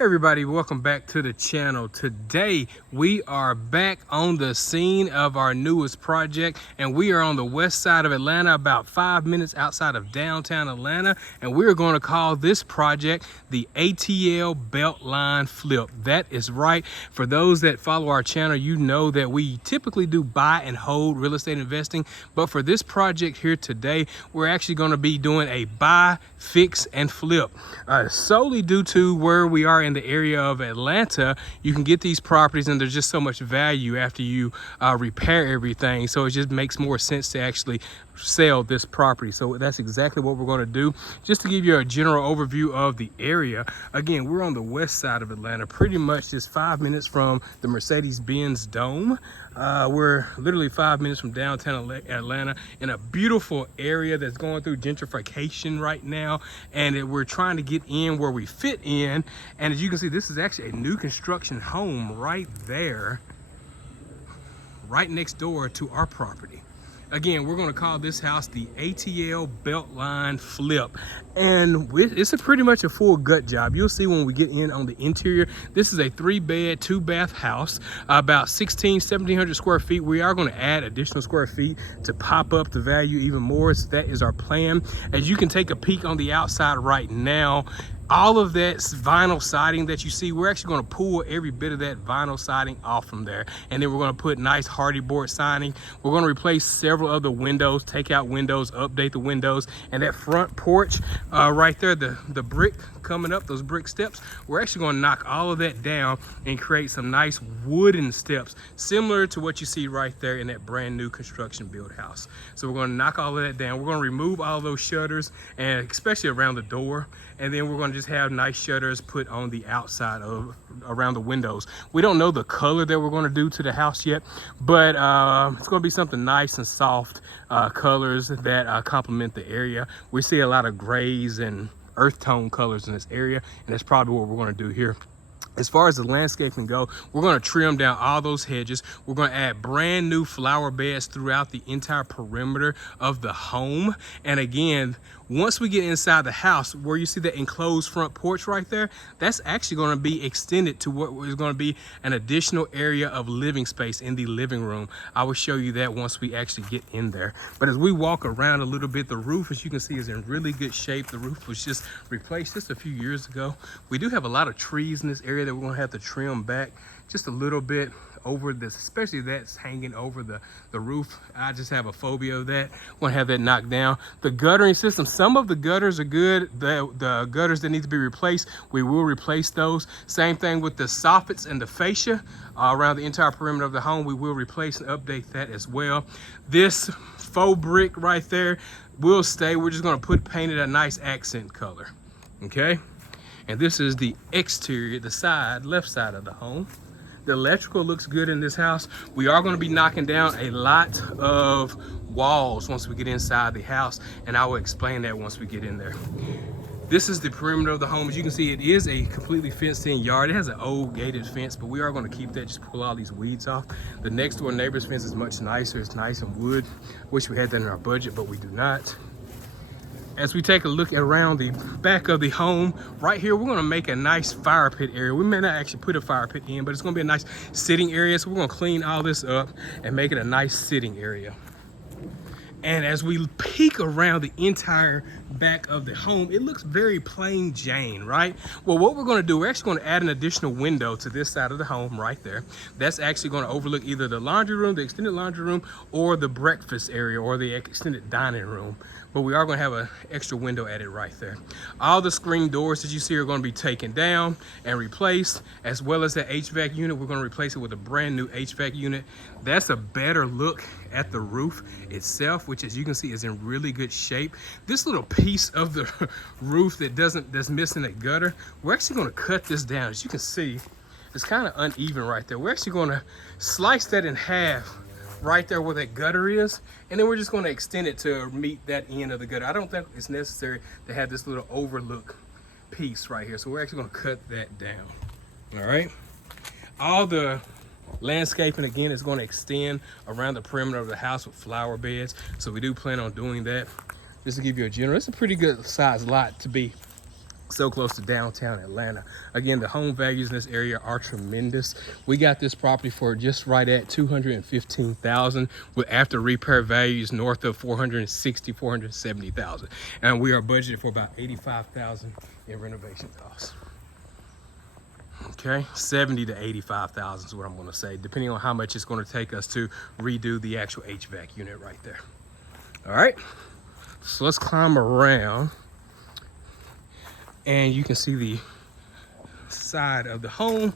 Everybody, welcome back to the channel. Today we are back on the scene of our newest project, and we are on the west side of Atlanta, about 5 minutes outside of downtown Atlanta, and we're going to call this project the ATL Beltline Flip. That is right. For those that follow our channel, you know that we typically do buy and hold real estate investing, but for this project here today, we're actually going to be doing a buy, fix, and flip. Solely due to where we are in the area of Atlanta, you can get these properties and there's just so much value after you repair everything. So it just makes more sense to actually sell this property. So that's exactly what we're going to do. Just to give you a general overview of the area, again, we're on the west side of Atlanta, pretty much just 5 minutes from the Mercedes-Benz Dome. We're literally 5 minutes from downtown Atlanta in a beautiful area that's going through gentrification right now, and we're trying to get in where we fit in. And as you can see, this is actually a new construction home right there, right next door to our property. Again, we're going to call this house the ATL Beltline Flip, and it's pretty much a full gut job. You'll see when we get in on the interior. This is a 3-bed, 2-bath house, about 1700 square feet. We are going to add additional square feet to pop up the value even more. So that is our plan. As you can take a peek on the outside right now, all of that vinyl siding that you see, we're actually going to pull every bit of that vinyl siding off from there, and then we're going to put nice hardy board siding. We're going to replace several of the windows, take out windows, update the windows, and that front porch right there, the brick coming up, those brick steps, we're actually going to knock all of that down and create some nice wooden steps similar to what you see right there in that brand new construction build house. So we're going to knock all of that down. We're going to remove all those shutters, and especially around the door, and then we're going to just have nice shutters put on the outside of around the windows. We don't know the color that we're going to do to the house yet, but it's going to be something nice and soft colors that complement the area. We see a lot of grays and earth tone colors in this area, and that's probably what we're going to do here. As far as the landscaping go, we're going to trim down all those hedges. We're going to add brand new flower beds throughout the entire perimeter of the home. And again, once we get inside the house, where you see that enclosed front porch right there, that's actually going to be extended to what is going to be an additional area of living space in the living room. I will show you that once we actually get in there. But as we walk around a little bit, the roof, as you can see, is in really good shape. The roof was just replaced just a few years ago. We do have a lot of trees in this area that we're going to have to trim back just a little bit over this, especially that's hanging over the roof. I just have a phobia of that. Want to have that knocked down. The guttering system, some of the gutters are good. The gutters that need to be replaced, we will replace those. Same thing with the soffits and the fascia around the entire perimeter of the home. We will replace and update that as well. This faux brick right there will stay. We're just going to paint it a nice accent color. Okay, and this is the exterior, the left side of the home. The electrical looks good in this house. We are going to be knocking down a lot of walls once we get inside the house, and I will explain that once we get in there. This is the perimeter of the home. As you can see, it is a completely fenced-in yard. It has an old gated fence, but we are going to keep that, just pull all these weeds off. The next door neighbor's fence is much nicer. It's nice and wood. Wish we had that in our budget, but we do not. As we take a look around the back of the home, right here, we're going to make a nice fire pit area. We may not actually put a fire pit in, but it's going to be a nice sitting area. So we're going to clean all this up and make it a nice sitting area. And as we peek around the entire back of the home, it looks very plain Jane, right? Well, what we're going to do, we're actually going to add an additional window to this side of the home right there. That's actually going to overlook either the laundry room, the extended laundry room, or the breakfast area, or the extended dining room. But we are going to have an extra window added right there. All the screen doors that you see are going to be taken down and replaced, as well as the HVAC unit. We're going to replace it with a brand new HVAC unit. That's a better look at the roof itself, which, as you can see, is in really good shape. This little piece of the roof that's missing that gutter, we're actually going to cut this down. As you can see, it's kind of uneven right there. We're actually going to slice that in half right there where that gutter is, and then we're just going to extend it to meet that end of the gutter. I don't think it's necessary to have this little overlook piece right here, so we're actually going to cut that down. All right, all the landscaping again is going to extend around the perimeter of the house with flower beds, so we do plan on doing that. Just to give you a general, it's a pretty good sized lot to be So close to downtown Atlanta. Again, the home values in this area are tremendous. We got this property for just right at $215,000 with after repair values north of $460,000, $470,000. And we are budgeted for about $85,000 in renovation costs. Okay, 70 to 85,000 is what I'm gonna say, depending on how much it's gonna take us to redo the actual HVAC unit right there. All right, so let's climb around. And you can see the side of the home.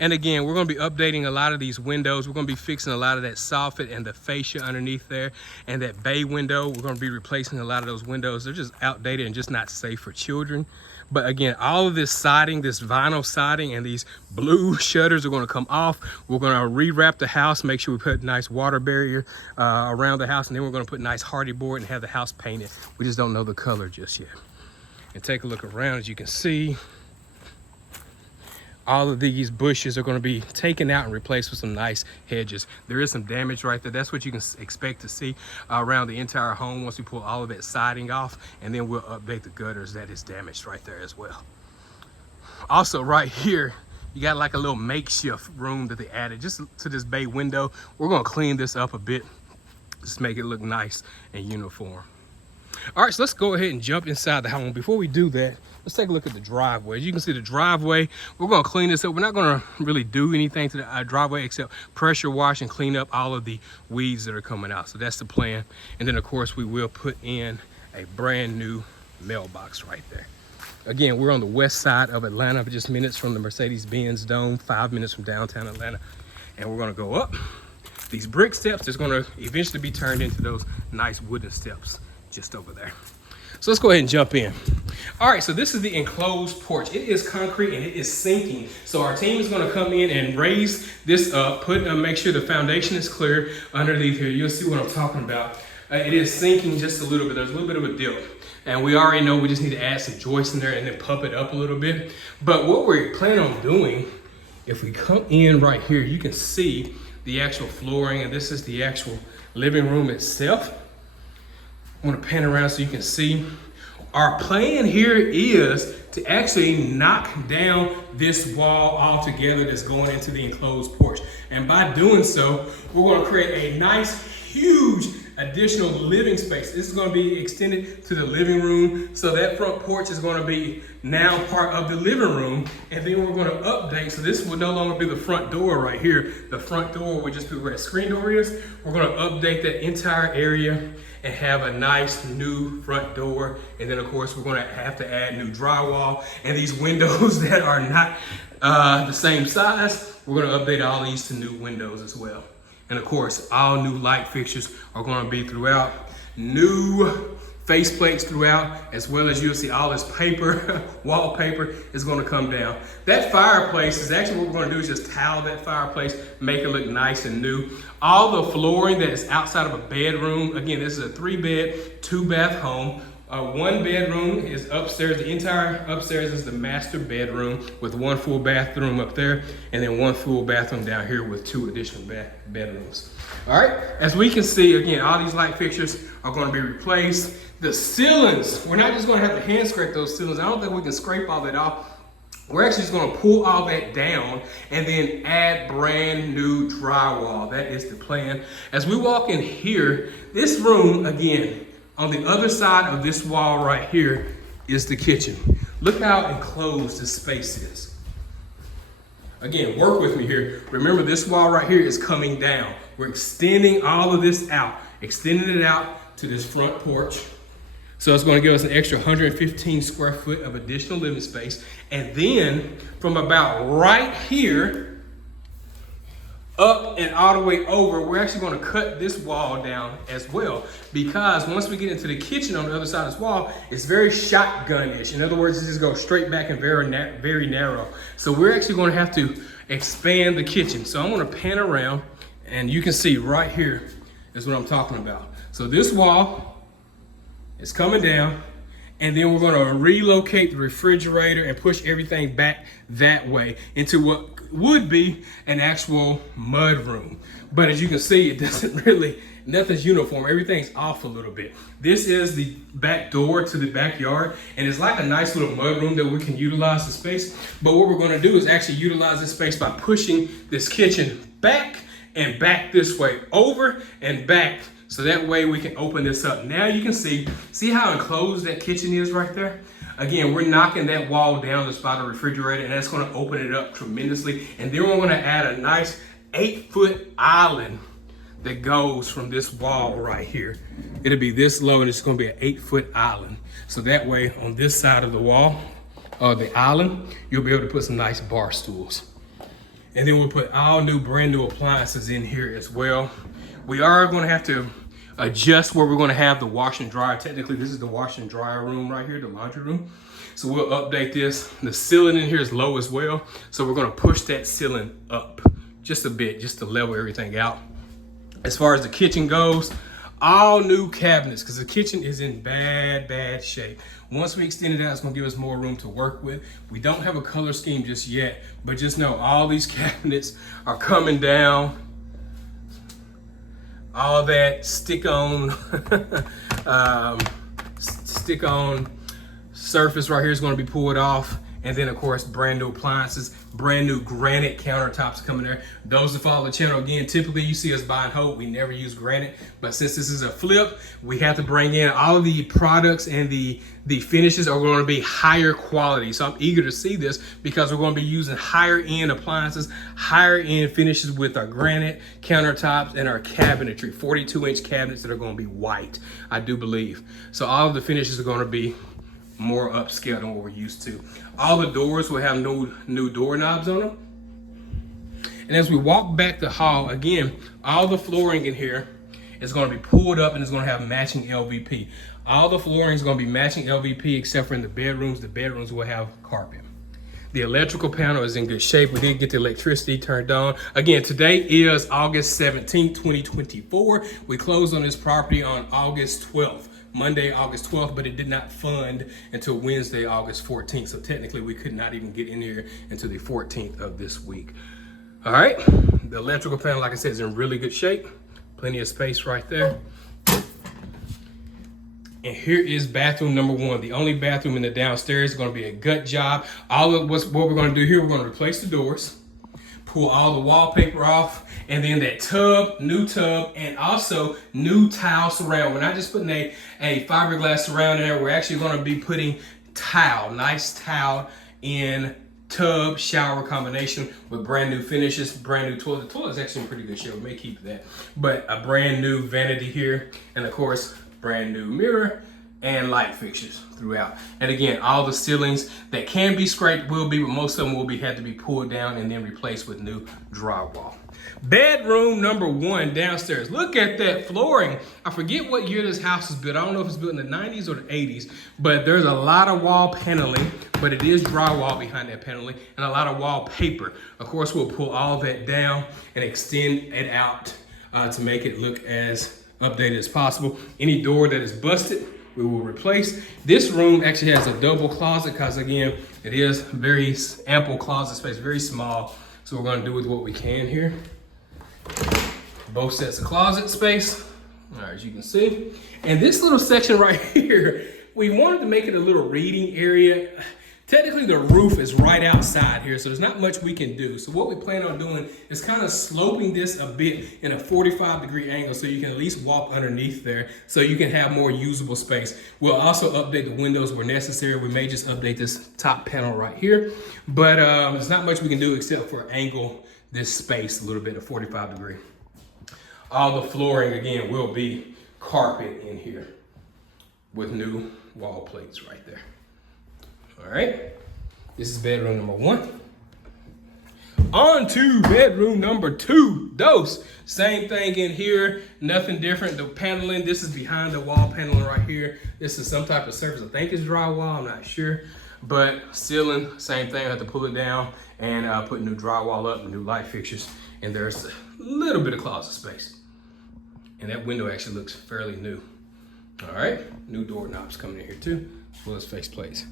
And again, we're gonna be updating a lot of these windows. We're gonna be fixing a lot of that soffit and the fascia underneath there and that bay window. We're gonna be replacing a lot of those windows. They're just outdated and just not safe for children. But again, all of this siding, this vinyl siding and these blue shutters are gonna come off. We're gonna rewrap the house, make sure we put nice water barrier around the house, and then we're gonna put nice hardy board and have the house painted. We just don't know the color just yet. And take a look around. As you can see, all of these bushes are going to be taken out and replaced with some nice hedges. There is some damage right there. That's what you can expect to see around the entire home once we pull all of that siding off, and then we'll update the gutters that is damaged right there as well. Also right here, you got like a little makeshift room that they added just to this bay window. We're going to clean this up a bit, just make it look nice and uniform. All right, so let's go ahead and jump inside the home. Before we do that, let's take a look at the driveway. As you can see, the driveway, we're gonna clean this up. We're not gonna really do anything to the driveway except pressure wash and clean up all of the weeds that are coming out. So that's the plan. And then of course, we will put in a brand new mailbox right there. Again, we're on the west side of Atlanta, just minutes from the Mercedes-Benz Dome, 5 minutes from downtown Atlanta. And we're gonna go up these brick steps. That's gonna eventually be turned into those nice wooden steps just over there. So let's go ahead and jump in. All right, so this is the enclosed porch. It is concrete and it is sinking. So our team is gonna come in and raise this up, make sure the foundation is clear underneath here. You'll see what I'm talking about. It is sinking just a little bit. There's a little bit of a dip. And we already know we just need to add some joists in there and then pump it up a little bit. But what we're planning on doing, if we come in right here, you can see the actual flooring, and this is the actual living room itself. I want to pan around so you can see. Our plan here is to actually knock down this wall altogether that's going into the enclosed porch. And by doing so, we're going to create a nice, huge additional living space. This is going to be extended to the living room. So that front porch is going to be now part of the living room. And then we're going to update. So this will no longer be the front door right here. The front door will just be where the screen door is. We're going to update that entire area and have a nice new front door. And then of course, we're going to have to add new drywall and these windows that are not the same size. We're going to update all these to new windows as well. And of course, all new light fixtures are going to be throughout, new face plates throughout, as well as you'll see all this paper, wallpaper is going to come down. That fireplace is actually what we're going to do is just tile that fireplace, make it look nice and new. All the flooring that is outside of a bedroom, again, this is a 3-bed, 2-bath home. 1 bedroom is upstairs. The entire upstairs is the master bedroom with 1 full bathroom up there, and then 1 full bathroom down here with 2 additional bedrooms. All right, as we can see, again, all these light fixtures are going to be replaced. The ceilings, we're not just going to have to hand scrape those ceilings. I don't think we can scrape all that off. We're actually just going to pull all that down and then add brand new drywall. That is the plan. As we walk in here, this room, again, on the other side of this wall right here is the kitchen. Look how enclosed this space is. Again, work with me here. Remember, this wall right here is coming down. We're extending all of this out, extending it out to this front porch. So it's going to give us an extra 115 square foot of additional living space. And then from about right here up and all the way over, we're actually going to cut this wall down as well, because once we get into the kitchen on the other side of this wall, it's very shotgun-ish. In other words, it just goes straight back and very narrow. So we're actually going to have to expand the kitchen. So I'm going to pan around, and you can see right here is what I'm talking about. So this wall is coming down, And then we're gonna relocate the refrigerator and push everything back that way into what would be an actual mud room. But as you can see, it doesn't really, nothing's uniform. Everything's off a little bit. This is the back door to the backyard, and it's like a nice little mud room that we can utilize the space. But what we're gonna do is actually utilize this space by pushing this kitchen back and back this way, over and back. So that way we can open this up. Now you can see how enclosed that kitchen is right there? Again, we're knocking that wall down to spot the refrigerator, and that's gonna open it up tremendously. And then we're gonna add a nice 8-foot island that goes from this wall right here. It'll be this low, and it's gonna be an 8-foot island. So that way on this side of the wall, or the island, you'll be able to put some nice bar stools. And then we'll put all new, brand new appliances in here as well. We are gonna have to adjust where we're gonna have the wash and dryer. Technically, this is the wash and dryer room right here, the laundry room. So we'll update this. The ceiling in here is low as well. So we're gonna push that ceiling up just a bit, just to level everything out. As far as the kitchen goes, all new cabinets, because the kitchen is in bad shape. Once we extend it out, it's gonna give us more room to work with. We don't have a color scheme just yet, but just know all these cabinets are coming down. All that stick-on surface right here is going to be pulled off. And then of course, brand new appliances, brand new granite countertops coming there. Those that follow the channel, again, typically you see us buy and hold. We never use granite, but since this is a flip, we have to bring in all of the products, and the finishes are going to be higher quality. So I'm eager to see this, because we're going to be using higher end appliances, higher end finishes with our granite countertops and our cabinetry, 42-inch cabinets that are going to be white, I do believe. So all of the finishes are going to be more upscale than what we're used to. All the doors will have new doorknobs on them. And as we walk back the hall, again, all the flooring in here is going to be pulled up, and it's going to have matching LVP. All the flooring is going to be matching LVP except for in the bedrooms. The bedrooms will have carpet. The electrical panel is in good shape. We did get the electricity turned on. Again, today is August 17th, 2024. We closed on this property on August 12th. Monday, August 12th, but it did not fund until Wednesday, August 14th. So technically we could not even get in here until the 14th of this week. All right, the electrical panel, like I said, is in really good shape. Plenty of space right there. And here is bathroom number 1. The only bathroom in the downstairs is gonna be a gut job. All of what we're gonna do here, we're gonna replace the doors, pull all the wallpaper off, and then that tub, new tub, and also new tile surround. We're not just putting a fiberglass surround in there. We're actually gonna be putting tile, nice tile in tub shower combination with brand new finishes, brand new toilet. The toilet is actually in pretty good shape. We may keep that. But a brand new vanity here, and of course, brand new mirror and light fixtures throughout. And again, all the ceilings that can be scraped will be, but most of them will have to be pulled down and then replaced with new drywall. Bedroom number 1 downstairs. Look at that flooring. I forget what year this house was built. I don't know if it's built in the 90s or the 80s, but there's a lot of wall paneling, but it is drywall behind that paneling, and a lot of wallpaper. Of course, we'll pull all that down and extend it out to make it look as updated as possible. Any door that is busted, we will replace. This room actually has a double closet, because again, it is very ample closet space, very small. So we're gonna do with what we can here. Both sets of closet space, all right, as you can see. And this little section right here, we wanted to make it a little reading area. Technically the roof is right outside here, so there's not much we can do. So what we plan on doing is kind of sloping this a bit in a 45-degree angle, so you can at least walk underneath there, so you can have more usable space. We'll also update the windows where necessary. We may just update this top panel right here, but there's not much we can do except for angle this space a little bit, a 45-degree. All the flooring, again, will be carpet in here with new wall plates right there. All right, this is bedroom number 1. On to bedroom number 2, dose. Same thing in here, nothing different. The paneling, this is behind the wall paneling right here. This is some type of surface, I think it's drywall, I'm not sure. But ceiling, same thing, I have to pull it down and put new drywall up, new light fixtures. And there's a little bit of closet space. And that window actually looks fairly new. All right, new doorknobs coming in here too. well as face plates.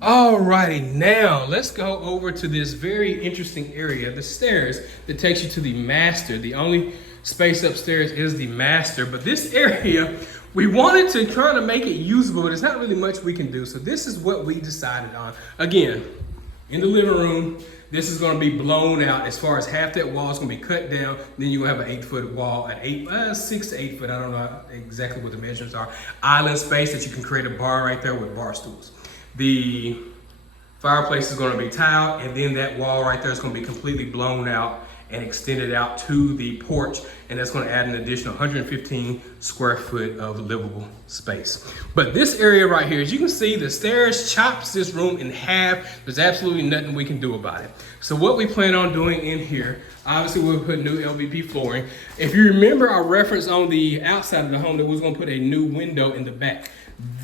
Alrighty, now let's go over to this very interesting area, the stairs that takes you to the master. The only space upstairs is the master, but this area, we wanted to try to make it usable, but there's not really much we can do. So this is what we decided on. Again, in the living room, this is gonna be blown out as far as half that wall is gonna be cut down. Then you're gonna have an 8-foot wall, 6 to 8 foot, I don't know exactly what the measurements are. Island space that you can create a bar right there with bar stools. The fireplace is gonna be tiled, and then that wall right there is gonna be completely blown out and extended out to the porch, and that's gonna add an additional 115 square foot of livable space. But this area right here, as you can see, the stairs chops this room in half. There's absolutely nothing we can do about it. So what we plan on doing in here, obviously we'll put new LVP flooring. If you remember our reference on the outside of the home that we was gonna put a new window in the back.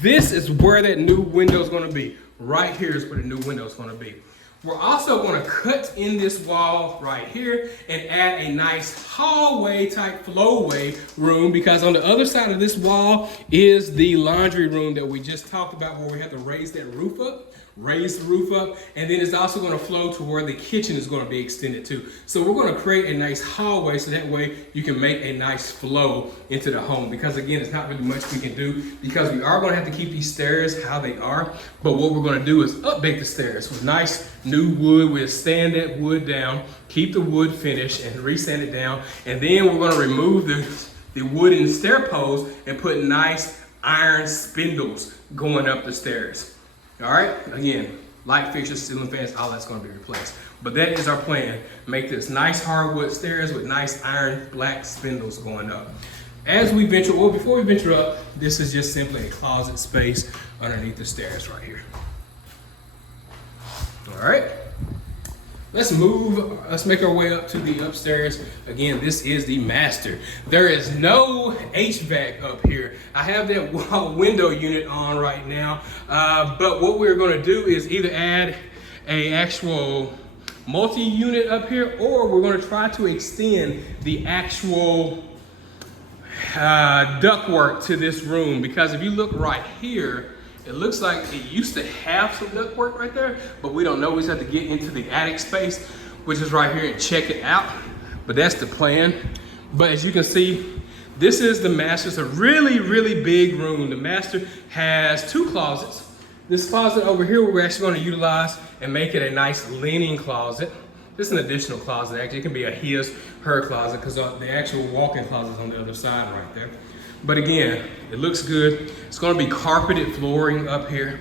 This is where that new window is going to be. Right here is where the new window is going to be. We're also going to cut in this wall right here and add a nice hallway type flowway room, because on the other side of this wall is the laundry room that we just talked about, where we have to raise that roof up. Raise the roof up, and then it's also going to flow to where the kitchen is going to be extended to. So we're going to create a nice hallway, so that way you can make a nice flow into the home, because again, it's not really much we can do, because we are going to have to keep these stairs how they are. But what we're going to do is update the stairs with nice new wood. We'll sand that wood down, keep the wood finished, and resand it down, and then we're going to remove the wooden stair posts and put nice iron spindles going up the stairs. All right, again, light fixtures, ceiling fans, all that's gonna be replaced. But that is our plan. Make this nice hardwood stairs with nice iron black spindles going up. As we venture, well, before we venture up, this is just simply a closet space underneath the stairs right here. All right, let's make our way up to the upstairs. Again, this is the master. There is no HVAC up here. I have that window unit on right now, but what we're gonna do is either add a actual multi-unit up here, or we're gonna try to extend the actual ductwork to this room, because if you look right here, it looks like it used to have some ductwork right there, but we don't know. We just have to get into the attic space, which is right here, and check it out. But that's the plan. But as you can see, this is the master. It's a really, really big room. The master has 2 closets. This closet over here, we're actually going to utilize and make it a nice linen closet. This is an additional closet, actually. It can be a his, her closet, because the actual walk-in closet is on the other side right there. But again, it looks good. It's gonna be carpeted flooring up here.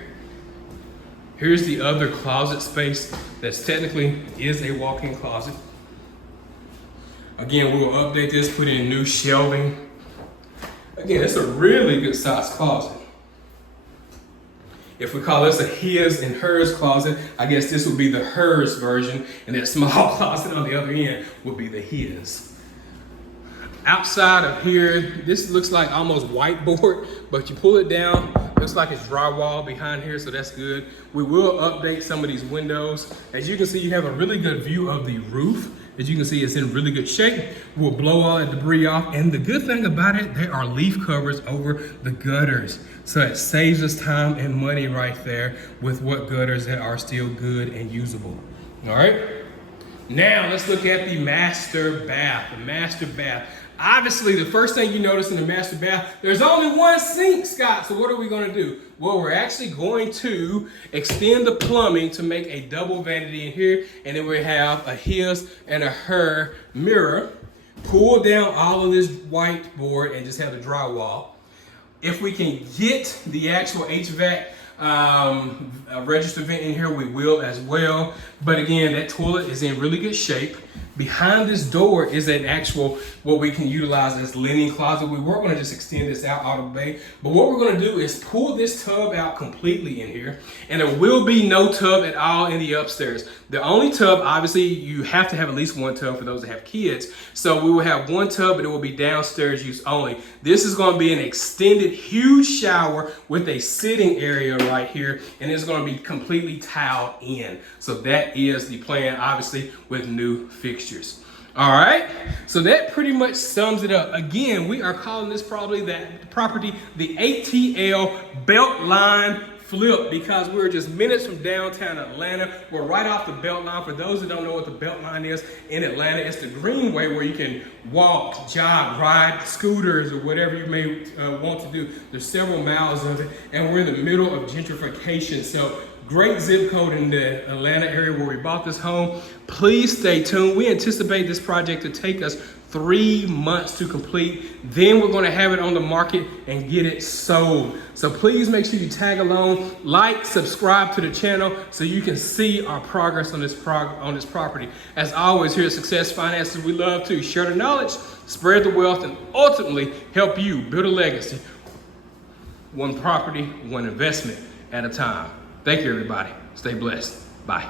Here's the other closet space that's technically is a walk-in closet. Again, we will update this, put in new shelving. Again, it's a really good sized closet. If we call this a his and hers closet, I guess this would be the hers version, and that small closet on the other end would be the his. Outside of here, this looks like almost whiteboard, but you pull it down, looks like it's drywall behind here, so that's good. We will update some of these windows. As you can see, you have a really good view of the roof. As you can see, it's in really good shape. We'll blow all that debris off, and the good thing about it, there are leaf covers over the gutters. So it saves us time and money right there with what gutters that are still good and usable. All right? Now let's look at the master bath. The master bath. Obviously, the first thing you notice in the master bath, there's only one sink, Scott. So what are we gonna do? Well, we're actually going to extend the plumbing to make a double vanity in here, and then we have a his and a her mirror. Pull down all of this whiteboard and just have the drywall. If we can get the actual HVAC register vent in here, we will as well. But again, that toilet is in really good shape. Behind this door is an actual, what we can utilize as linen closet. We weren't gonna just extend this out all the way, but what we're gonna do is pull this tub out completely in here, and there will be no tub at all in the upstairs. The only tub, obviously, you have to have at least one tub for those that have kids. So we will have one tub, but it will be downstairs use only. This is gonna be an extended huge shower with a sitting area right here, and it's gonna be completely tiled in. So that is the plan, obviously, with new fixtures. All right, so that pretty much sums it up. Again, we are calling this probably that property the ATL Beltline Flip because we're just minutes from downtown Atlanta. We're right off the Beltline. For those that don't know what the Beltline is in Atlanta, it's the greenway where you can walk, jog, ride scooters, or whatever you may want to do. There's several miles of it, and we're in the middle of gentrification. So great zip code in the Atlanta area where we bought this home. Please stay tuned. We anticipate this project to take us 3 months to complete. Then we're going to have it on the market and get it sold. So please make sure you tag along, like, subscribe to the channel so you can see our progress on this property. As always, here at Success Finances, we love to share the knowledge, spread the wealth, and ultimately help you build a legacy. One property, one investment at a time. Thank you, everybody. Stay blessed. Bye.